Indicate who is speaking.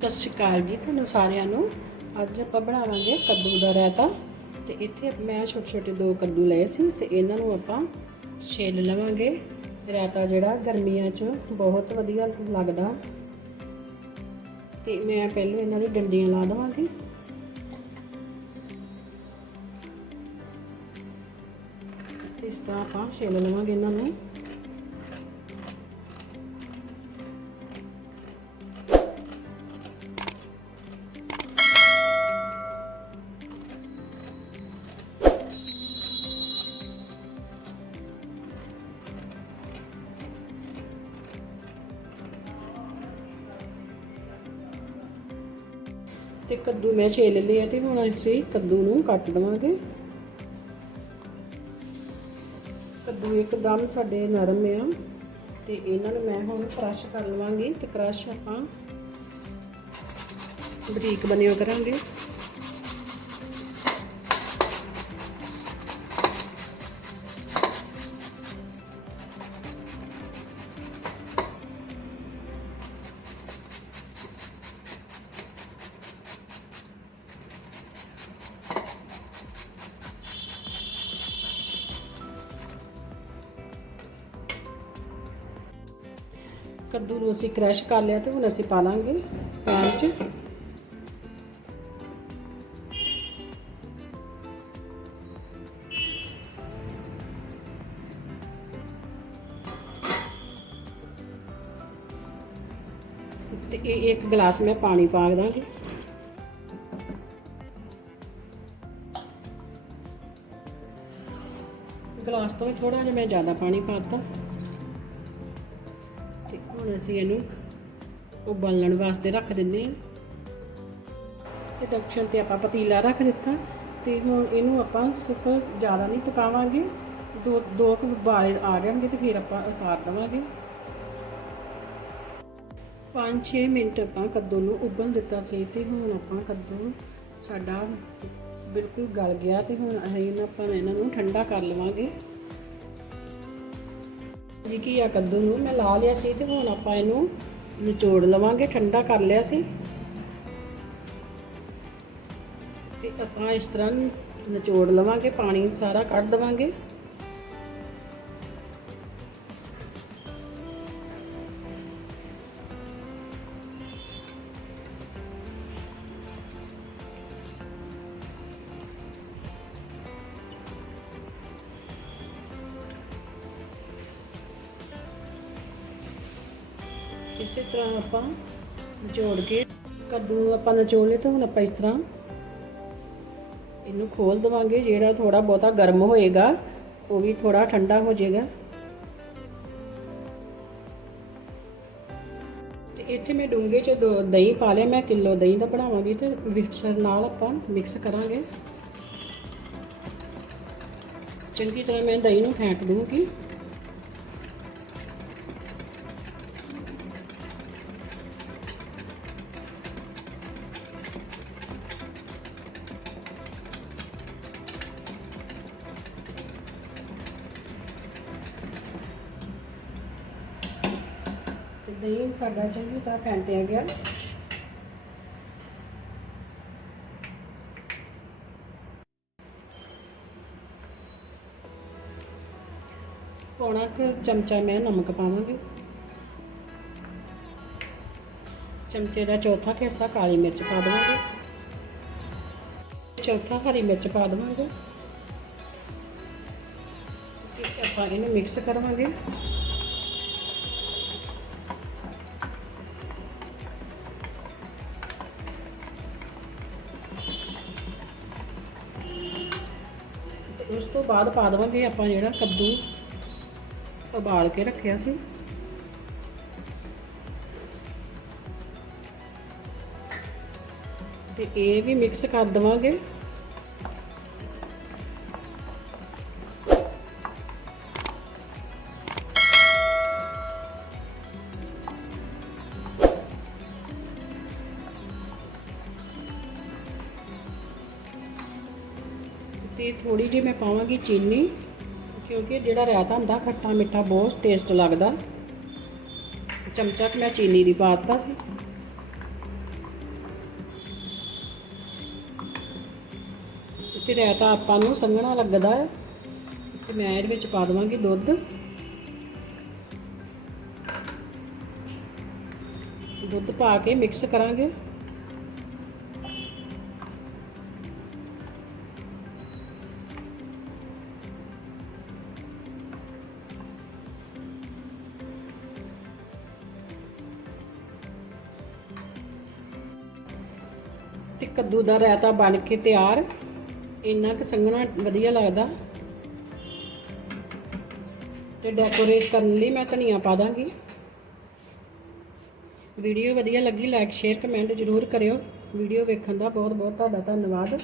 Speaker 1: ਸਤਿ ਸ਼੍ਰੀ ਅਕਾਲ ਜੀ ਤੁਹਾਨੂੰ ਸਾਰਿਆਂ ਨੂੰ। ਅੱਜ ਆਪਾਂ ਬਣਾਵਾਂਗੇ ਕੱਦੂ ਦਾ ਰਾਇਤਾ। ਤੇ ਇੱਥੇ ਮੈਂ ਛੋਟੇ ਛੋਟੇ ਦੋ ਕੱਦੂ ਲਏ ਸੀ ਤੇ ਇਹਨਾਂ ਨੂੰ ਆਪਾਂ ਛਿੱਲ ਲਵਾਂਗੇ। ਰਾਇਤਾ ਜਿਹੜਾ ਗਰਮੀਆਂ 'ਚ ਬਹੁਤ ਵਧੀਆ ਲੱਗਦਾ। ਤੇ ਮੈਂ ਪਹਿਲਾਂ ਇਹਨਾਂ ਦੀ ਡੰਡੀਆਂ ਲਾ ਦਵਾਂਗੀ। ਇਸ ਤਰ੍ਹਾਂ ਆਪਾਂ ਛਿੱਲ ਲਵਾਂਗੇ ਇਹਨਾਂ ਨੂੰ। ਤੇ ਕੱਦੂ ਮੈਂ ਛੇਲ ਲਿਆ ਤੇ ਹੁਣ ਅਸੀਂ ਕੱਦੂ ਨੂੰ ਕੱਟ ਦਵਾਂਗੇ। ਕੱਦੂ ਇੱਕਦਮ ਸਾਡੇ ਨਰਮ ਆ ਤੇ ਇਹਨਾਂ ਨੂੰ ਮੈਂ ਹੁਣ ਕ੍ਰਸ਼ ਕਰ ਲਵਾਂਗੀ ਤੇ ਕ੍ਰਸ਼ ਆਪਾਂ ਬਰੀਕ ਬਣਿਓ ਕਰਾਂਗੇ। ਕੱਦੂ ਨੂੰ ਅਸੀਂ ਕ੍ਰਸ਼ ਕਰ ਲਿਆ ਤੇ ਹੁਣ ਅਸੀਂ ਪਾ ਲਾਂਗੇ ਪੈਨ 'ਚ। ਤੇ ਇਹ ਇੱਕ ਗਲਾਸ ਮੈਂ ਪਾਣੀ ਪਾ ਦਾਂਗੀ। ਗਲਾਸ ਤੋਂ ਥੋੜਾ ਜਿਹਾ ਮੈਂ ਜ਼ਿਆਦਾ ਪਾਣੀ ਪਾਤਾ ਤੇ ਹੁਣ ਅਸੀਂ ਇਹਨੂੰ ਉਬਲਣ ਵਾਸਤੇ ਰੱਖ ਦਿੰਨੇ ਆ ਇੰਡਕਸ਼ਨ ਤੇ ਆਪਾਂ ਪਤੀਲਾ ਰੱਖ ਦਿੱਤਾ ਤੇ ਹੁਣ ਇਹਨੂੰ ਆਪਾਂ ਸਿਰਫ ਜ਼ਿਆਦਾ ਨਹੀਂ ਪਕਾਵਾਂਗੇ। ਦੋ ਦੋ ਕੁ ਉਬਾਲੇ ਆ ਜਾਣਗੇ ਤੇ ਫਿਰ ਆਪਾਂ ਉਤਾਰ ਦਵਾਂਗੇ। 5-6 ਮਿੰਟ ਆਪਾਂ ਕੱਦੂ ਨੂੰ ਉਬਲ ਦਿੱਤਾ ਸੀ ਤੇ ਹੁਣ ਆਪਾਂ ਕੱਦੂ ਸਾਡਾ ਬਿਲਕੁਲ ਗਲ ਗਿਆ ਤੇ ਹੁਣ ਅਸੀਂ ਇਹਨਾਂ ਆਪਾਂ ਇਹਨਾਂ ਨੂੰ ਠੰਡਾ ਕਰ ਲਵਾਂਗੇ। ਜੀ ਕੀ ਆ ਕੱਦੂ ਨੂੰ ਮੈਂ ਲਾ ਲਿਆ ਸੀ ਤੇ ਹੁਣ ਆਪਾਂ ਇਹਨੂੰ ਨਿਚੋੜ ਲਵਾਂਗੇ, ਠੰਡਾ ਕਰ ਲਿਆ ਸੀ। ਤੇ ਆਪਾਂ ਇਸ ਤਰ੍ਹਾਂ ਨਿਚੋੜ ਲਵਾਂਗੇ, ਪਾਣੀ ਸਾਰਾ ਕੱਢ ਦਵਾਂਗੇ। ਇਸੇ ਤਰ੍ਹਾਂ ਆਪਾਂ ਜੋੜ ਕੇ ਕੱਦੂ ਆਪਾਂ ਨਿਚੋੜ ਲਏ ਤਾਂ ਹੁਣ ਆਪਾਂ ਇਸ ਤਰ੍ਹਾਂ ਇਹਨੂੰ ਖੋਲ ਦਵਾਂਗੇ। ਜਿਹੜਾ ਥੋੜਾ ਬਹੁਤਾ ਗਰਮ ਹੋਏਗਾ, ਉਹ ਵੀ ਥੋੜਾ ਠੰਡਾ ਹੋ ਜਾਏਗਾ। ਤੇ ਇੱਥੇ ਮੈਂ ਡੂੰਘੇ ਚ ਦੋ ਦਹੀਂ ਪਾ ਲਿਆ, ਮੈਂ ਕਿਲੋ ਦਹੀਂ ਦਾ ਬਣਾਵਾਂਗੀ ਤੇ ਵਿਕਸਰ ਨਾਲ ਆਪਾਂ ਮਿਕਸ ਕਰਾਂਗੇ। ਚੰਗੀ ਤਰ੍ਹਾਂ ਮੈਂ ਦਹੀਂ ਨੂੰ ਫੈਂਟ ਦੂੰਗੀ ਦਹੀਂ ਸਾਡਾ ਚੰਗੀ ਤਰ੍ਹਾਂ ਫੈਂਟਿਆ ਗਿਆ। ਪੌਣਾ ਕੁ ਚਮਚਾ, ਮੈਂ ਨਮਕ ਪਾਵਾਂਗੀ। ਚਮਚੇ ਦਾ ਚੌਥਾ ਹਿੱਸਾ ਕਾਲੀ ਮਿਰਚ ਪਾ ਦੇਵਾਂਗੇ। ਚੌਥਾ ਹਰੀ ਮਿਰਚ ਪਾ ਦੇਵਾਂਗੇ। ਆਪਾਂ ਇਹਨੂੰ ਮਿਕਸ ਕਰਾਂਗੇ। ਉਸ ਤੋਂ ਬਾਅਦ ਪਾ ਦੇਵਾਂਗੇ ਆਪਾਂ ਜਿਹੜਾ ਕੱਦੂ ਉਬਾਲ ਕੇ ਰੱਖਿਆ ਸੀ। ਤੇ ਇਹ ਵੀ ਮਿਕਸ ਕਰ ਦੇਵਾਂਗੇ। ਤੇ ਥੋੜੀ ਜਿਹੀ ਮੈਂ ਪਾਵਾਂਗੀ ਚੀਨੀ, ਕਿਉਂਕਿ ਜਿਹੜਾ ਰਾਇਤਾ ਹੁੰਦਾ, ਖੱਟਾ ਮਿੱਠਾ ਬਹੁਤ ਟੇਸਟ ਲੱਗਦਾ। ਚਮਚਾ ਕਿ ਮੈਂ ਚੀਨੀ ਦੀ ਪਾ ਦਿੱਤਾ ਸੀ। ਤੇ ਰਾਇਤਾ ਆਪਾਂ ਨੂੰ ਸੰਘਣਾ ਲੱਗਦਾ ਹੈ। ਤੇ ਮੈਂ ਇਹਦੇ ਵਿੱਚ ਪਾ ਦਵਾਂਗੀ ਦੁੱਧ। ਦੁੱਧ ਪਾ ਕੇ ਮਿਕਸ ਕਰਾਂਗੇ। ਤੇ ਕੱਦੂ ਦਾ ਰਾਇਤਾ ਬਣ ਕੇ ਤਿਆਰ। ਇੰਨਾ ਕੁ ਸੰਘਣਾ ਵਧੀਆ ਲੱਗਦਾ। ਤੇ ਡੈਕੋਰੇਟ ਕਰਨ ਲਈ ਮੈਂ ਧਨੀਆ ਪਾ ਦਾਂਗੀ। ਵੀਡੀਓ ਵਧੀਆ ਲੱਗੀ ਲਾਈਕ ਸ਼ੇਅਰ ਕਮੈਂਟ ਜ਼ਰੂਰ ਕਰਿਓ। ਵੀਡੀਓ ਵੇਖਣ ਦਾ ਬਹੁਤ ਬਹੁਤ ਤੁਹਾਡਾ ਧੰਨਵਾਦ।